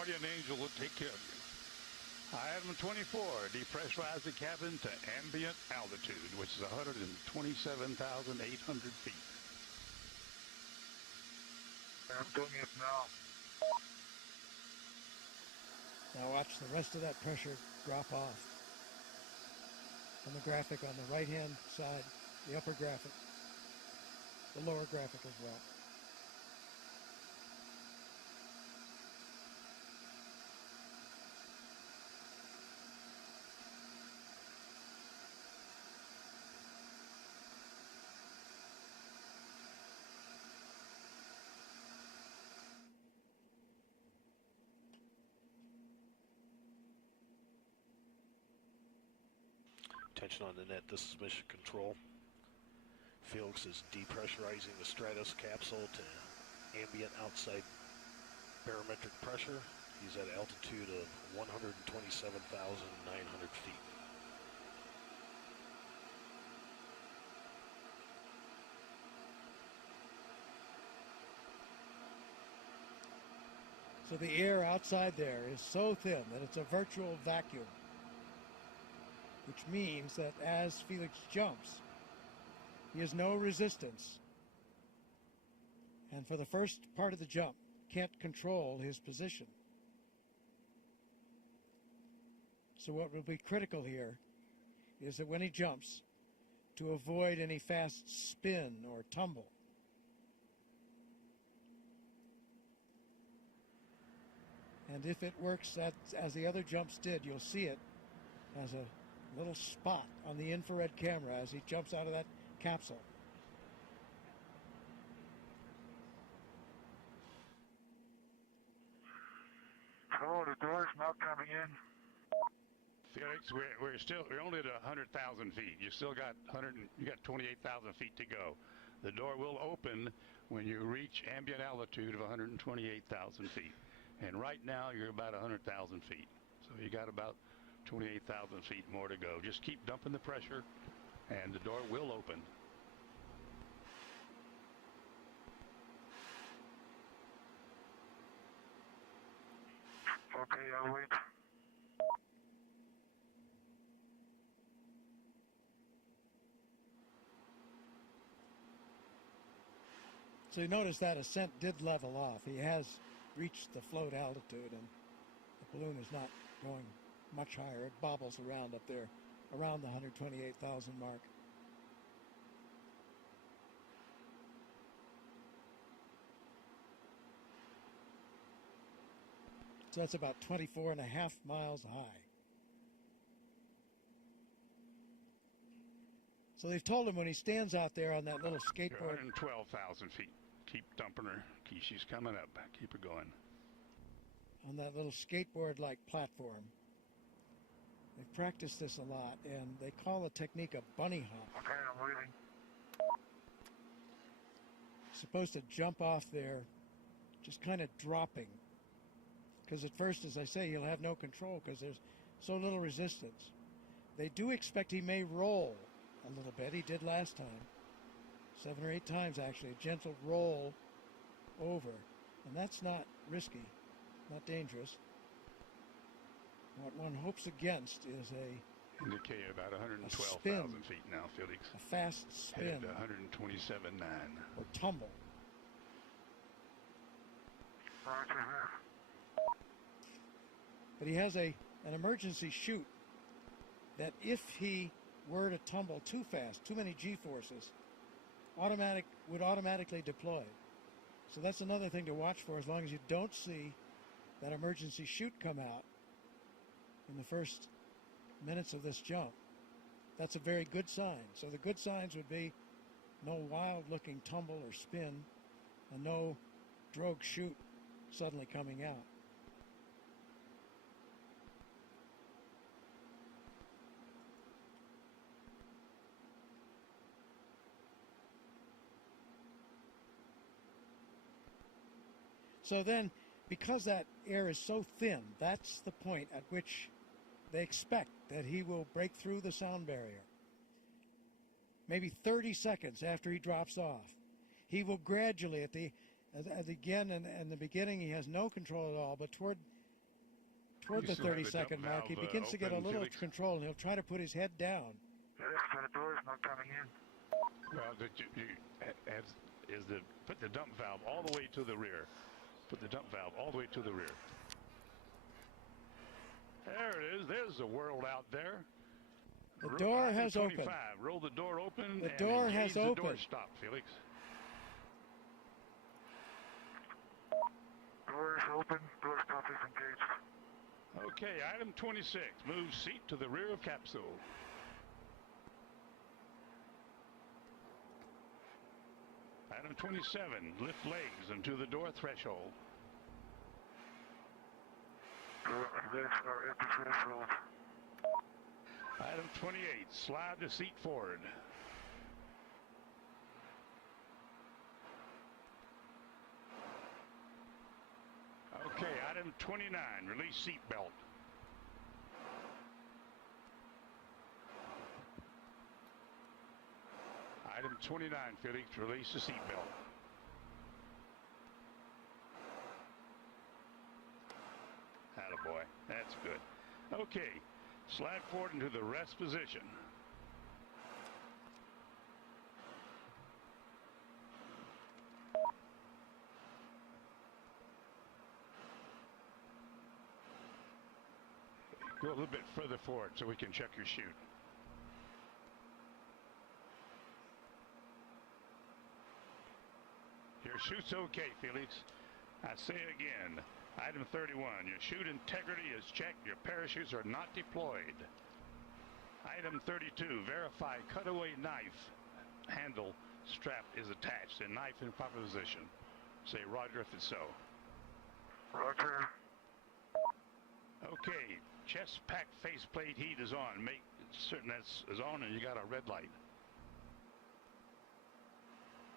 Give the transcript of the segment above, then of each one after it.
guardian angel will take care of you. Item 24, depressurize the cabin to ambient altitude, which is 127,800 feet. I'm doing it now. Now watch the rest of that pressure drop off. On the graphic on the right-hand side, the upper graphic, the lower graphic as well. Attention on the net, this is Mission Control. Felix is depressurizing the Stratos capsule to ambient outside barometric pressure. He's at an altitude of 127,900 feet. So the air outside there is so thin that it's a virtual vacuum, which means that as Felix jumps, he has no resistance. And for the first part of the jump, can't control his position. So what will be critical here is that when he jumps, to avoid any fast spin or tumble. And if it works as the other jumps did, you'll see it as a little spot on the infrared camera as he jumps out of that capsule. Oh, the door's not coming in. Felix, we're only at 100,000 feet. You still got 28,000 feet to go. The door will open when you reach ambient altitude of 128,000 feet. And right now you're about 100,000 feet. So you got about 28,000 feet more to go. Just keep dumping the pressure and the door will open. Okay, I'll wait. So you notice that ascent did level off. He has reached the float altitude and the balloon is not going much higher. It bobbles around up there, around the 128,000 mark. So that's about 24.5 miles high. So they've told him when he stands out there on that little skateboard. 112,000 feet. Keep dumping her. She's coming up. Keep her going. On that little skateboard-like platform. They've practiced this a lot, and they call the technique a bunny hop. Okay, I'm waiting. Supposed to jump off there, just kind of dropping. Because at first, as I say, he'll have no control because there's so little resistance. They do expect he may roll a little bit. He did last time. 7 or 8 times, actually. A gentle roll over. And that's not risky, not dangerous. What one hopes against is indicated about 112,000 feet now, Felix. A fast spin. Headed to 127.9. Or tumble. But he has an emergency chute that if he were to tumble too fast, too many G-forces, would automatically deploy. So that's another thing to watch for as long as you don't see that emergency chute come out in the first minutes of this jump. That's a very good sign. So the good signs would be no wild-looking tumble or spin and no drogue chute suddenly coming out. So then, because that air is so thin, that's the point at which they expect that he will break through the sound barrier. Maybe 30 seconds after he drops off. He will gradually, in the beginning, he has no control at all, but toward toward the You still have the 30-second dump mark. He valve, begins to get a open, little Felix. control, and he'll try to put his head down. Yes, the door's not coming in. Well, put the dump valve all the way to the rear. Put the dump valve all the way to the rear. There it is. There's the world out there. The door has 25. opened. Roll the door open. The and door engage has the door opened. stop, Felix. Door is open. Door stop is engaged. Okay, item 26. Move seat to the rear of capsule. Item 27. Lift legs into the door threshold. Door legs are at the threshold. Item 28. Slide the seat forward. Okay, item 29. Release seat belt. Item 29, Felix, release the seat belt. Attaboy, that's good. Okay, slide forward into the rest position. Go a little bit further forward so we can check your chute. Your chute's okay, Felix. I say again, item 31, your chute integrity is checked. Your parachutes are not deployed. Item 32, verify cutaway knife handle strap is attached and knife in proper position. Say roger if it's so. Roger. Okay, chest pack faceplate heat is on. Make certain that's is on and you got a red light.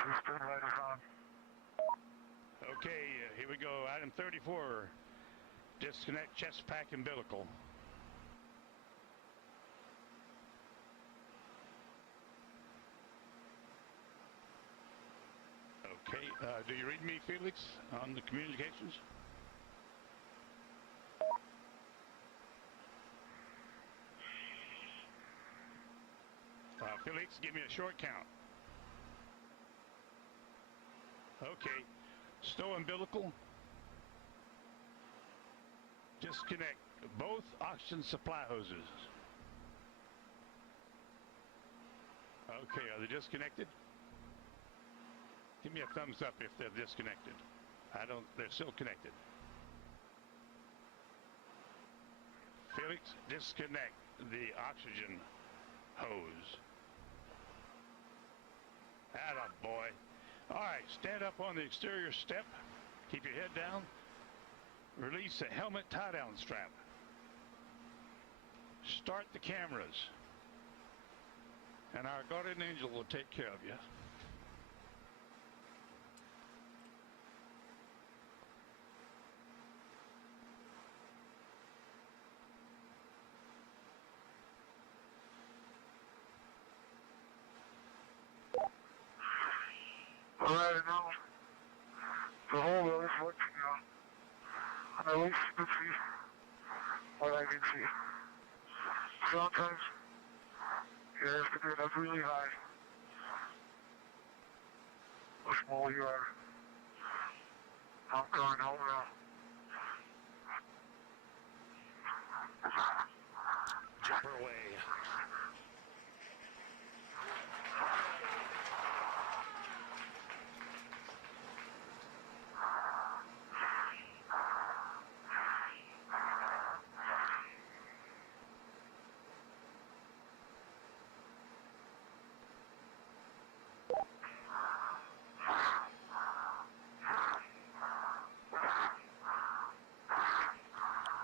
Piston light is on. Okay, here we go. Item 34, disconnect chest pack umbilical. Okay, do you read me, Felix, on the communications? Felix, give me a short count. Okay, stow umbilical. Disconnect both oxygen supply hoses. Okay, are they disconnected? Give me a thumbs up if they're disconnected. They're still connected. Felix, disconnect the oxygen hose. Attaboy. All right, stand up on the exterior step. Keep your head down. Release the helmet tie-down strap. Start the cameras. And our guardian angel will take care of you. All right, now the whole is working now. And at least you can see what I can see. Sometimes you have to get up really high. The smaller you are. I'm going home now. Jumper away.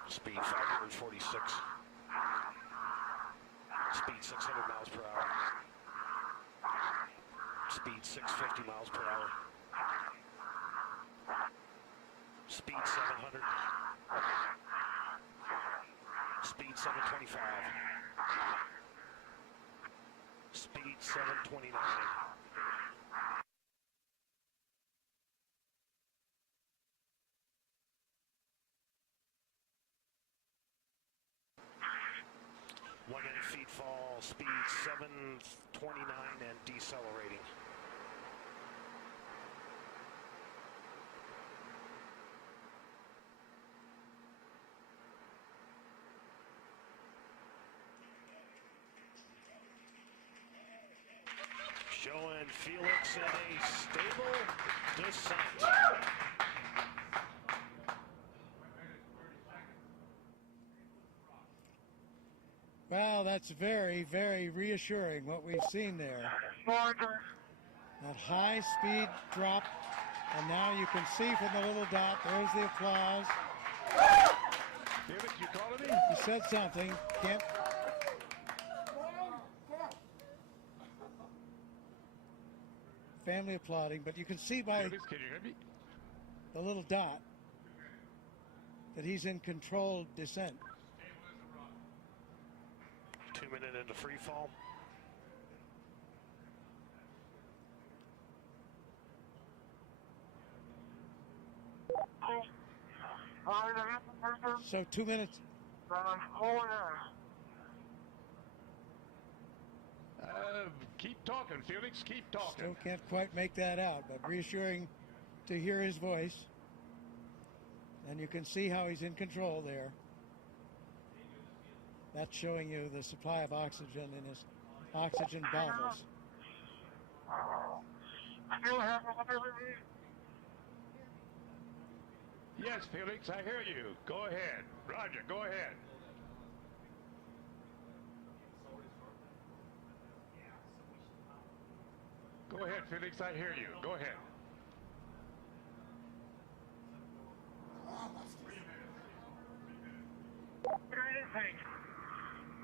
Speed 546. Speed 600 miles per hour. Speed 650 miles per hour. Speed 700. Speed 725. Speed 729. speed 729 and decelerating. Showing Felix in a stable descent. Well, that's very, very reassuring what we've seen there. That high-speed drop, and now you can see from the little dot, there's the applause. Felix, you calling me? He said something. Can't. Family applauding, but you can see by Felix, can you hear me? the little dot that he's in controlled descent. 2 minutes into free fall. So 2 minutes. Keep talking, Felix. Keep talking. Still can't quite make that out, but reassuring to hear his voice. And you can see how he's in control there. That's showing you the supply of oxygen in his oxygen bottles. Yes, Felix, I hear you. Go ahead. Roger, go ahead. Go ahead, Felix, I hear you. Go ahead.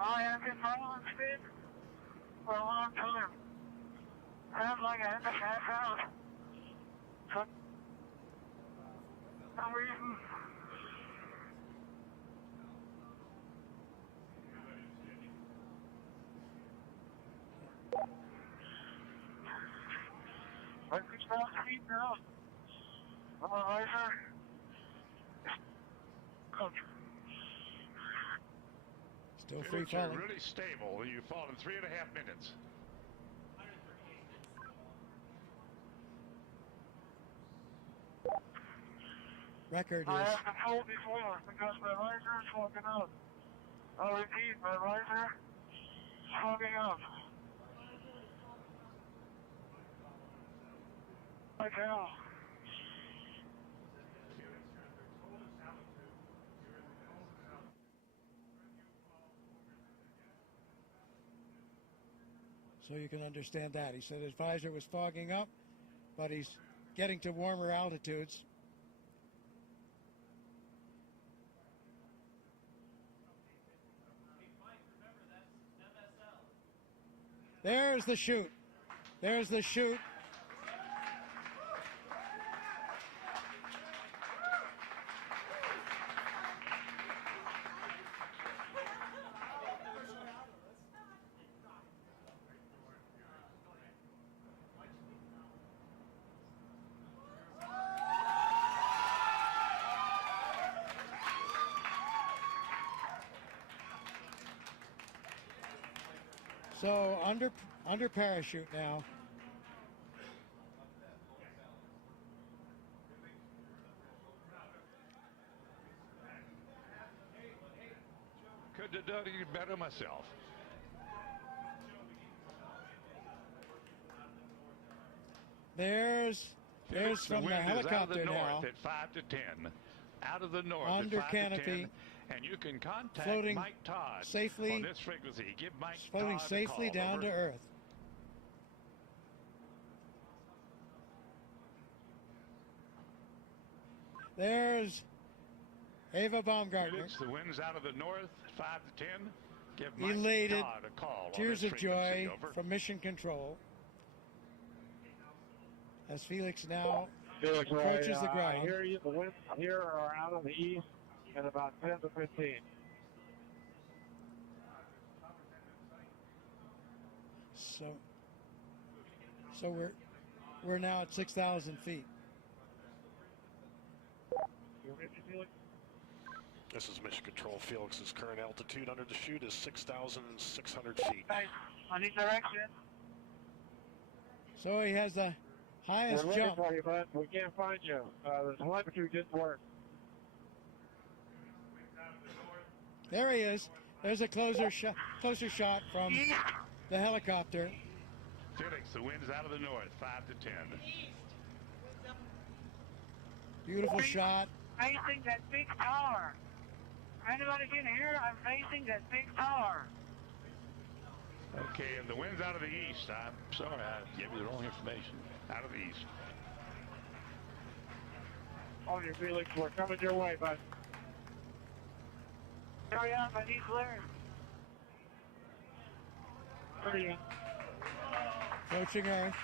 I have been following speed for a long time. Sounds like I had to pass out. For some reason. I can stop speed now. Visor. Still free Felix, you're falling. really stable. You've fallen 3.5 minutes. Record I is have been told before because my visor is fogging up. I'll repeat, my visor is fogging up. Like hell. so you can understand that. He said his visor was fogging up, but he's getting to warmer altitudes. There's the chute. There's the chute. So under parachute now. Could have done it better myself. There's Felix, from the wind is out of helicopter the north now. at 5 to 10. Out of the north Under at 5 canopy, to 10. And you can contact floating Mike Todd safely, on this frequency. Give Mike floating Todd safely a call. down Over. to earth. There's Ava Baumgartner. Felix, the wind's out of the north, 5 to 10. Give Mike Elated, Todd a call. tears on of this joy frequency. Over. from Mission Control. As Felix now Felix, approaches the ground. I hear you. The winds here are out of the east at about 10 to 15. So we're now at 6,000 feet. You ready, Felix? This is Mission Control. Felix's current altitude under the chute is 6,600 feet. Guys, I need direction. So he has the highest We're looking jump. for you, bud. We can't find you. The telemetry didn't work. There he is. There's a closer shot from the helicopter. Felix, the wind is out of the north, 5 to 10. Beautiful shot. Facing that big tower. Anybody can hear? I'm facing that big tower. Okay, and the wind's out of the east. I'm sorry, I gave you the wrong information. Out of the east. On your Felix, we're coming your way, bud. Hurry up, I need clearance. Hurry up. Approaching Earth.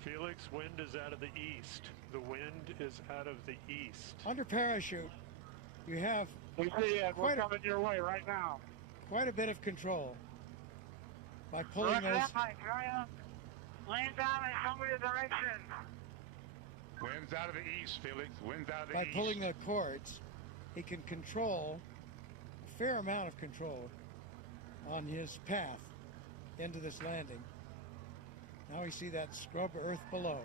Felix, wind is out of the east. The wind is out of the east. Under parachute, you have We see it. We're coming your way right now. quite a bit of control by pulling Roger those. that, Mike. Hurry up. Land down and show me the direction. Wind's out of the east, Felix. Wind's out of the By east. pulling the cords, he can control a fair amount of control on his path into this landing. Now we see that scrub earth below.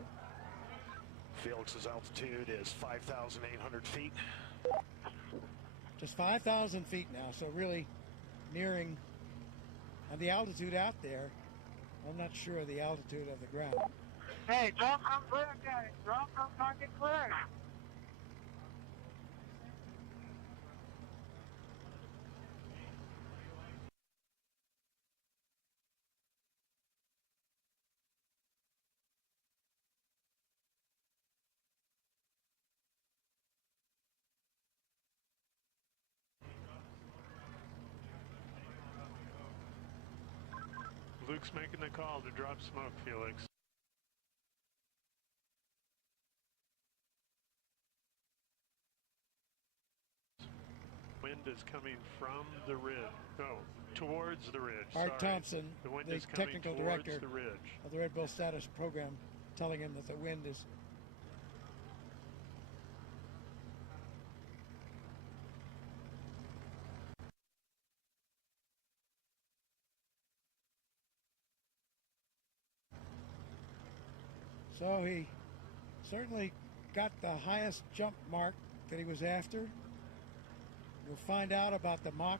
Felix's altitude is 5,800 feet. Just 5,000 feet now, so really nearing the altitude out there. I'm not sure of the altitude of the ground. Hey, don't come clear, guys. Don't come fucking clear. Luke's making the call to drop smoke, Felix. Wind is coming from the ridge. No, towards the ridge. Art Sorry. Thompson, The wind the is coming technical towards director the ridge. of the Red Bull Status program, telling him that the wind is so he certainly got the highest jump mark that he was after. We'll find out about the Mach.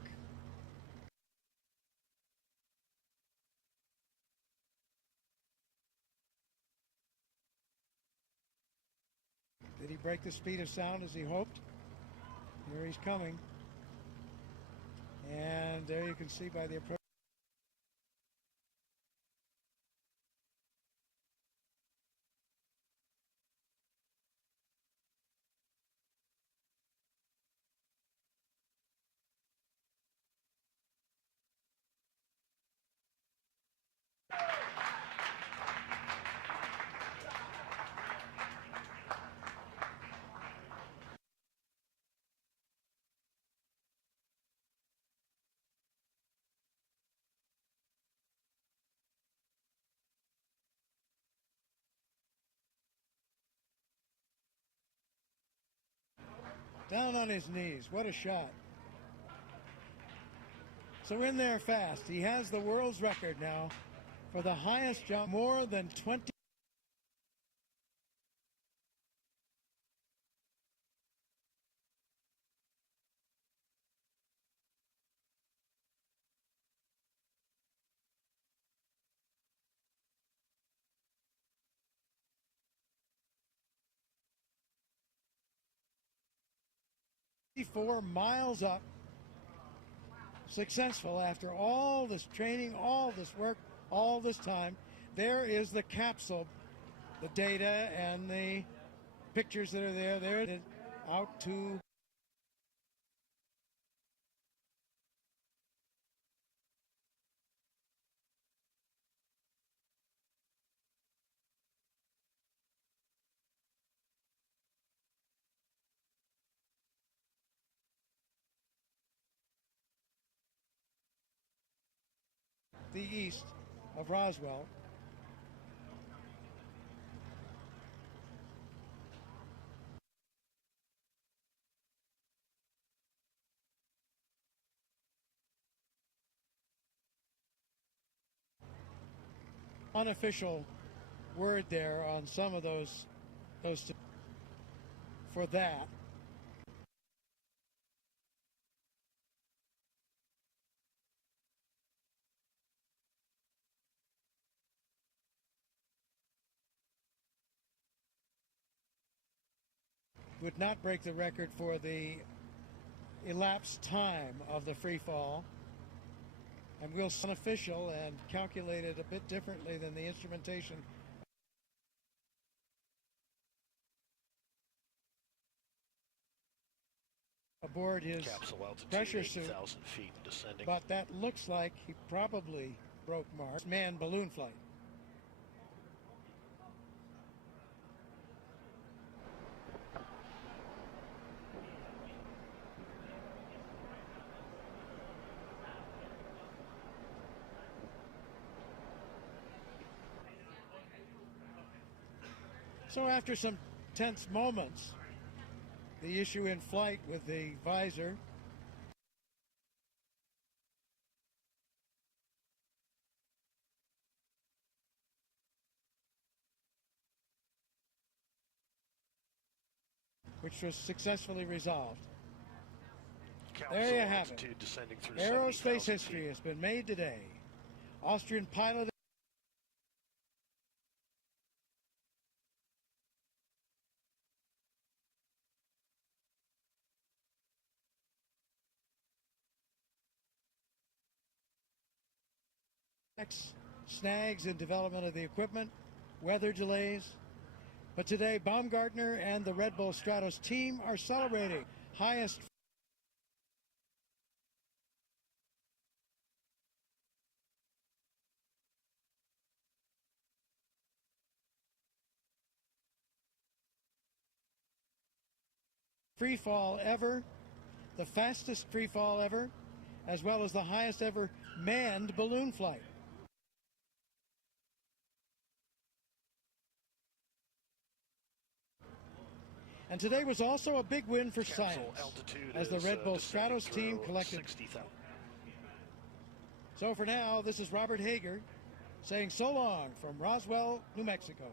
Did he break the speed of sound as he hoped? Here he's coming. And there you can see by the approach. Down on his knees. What a shot. So in there fast. He has the world's record now for the highest jump, more than 20. Miles up, successful after all this training, all this work, all this time. There is the capsule, the data and the pictures that are there. There it is, out to the east of Roswell. unofficial word there on some of those for that. Would not break the record for the elapsed time of the free fall. And we'll see unofficial and calculate it a bit differently than the instrumentation. Aboard his capsule altitude, pressure suit, 80,000 feet descending. but that looks like he probably broke Mars. Manned balloon flight. So after some tense moments, the issue in flight with the visor, which was successfully resolved. Capsule There you have it. altitude descending through Aerospace 70,000 history feet. has been made today. Austrian pilot snags in development of the equipment, weather delays. But today, Baumgartner and the Red Bull Stratos team are celebrating highest free fall ever, the fastest free fall ever, as well as the highest ever manned balloon flight. And today was also a big win for Capsule science, altitude as the is, Red Bull descending Stratos team through collected. 60,000. So for now, this is Robert Hager saying so long from Roswell, New Mexico.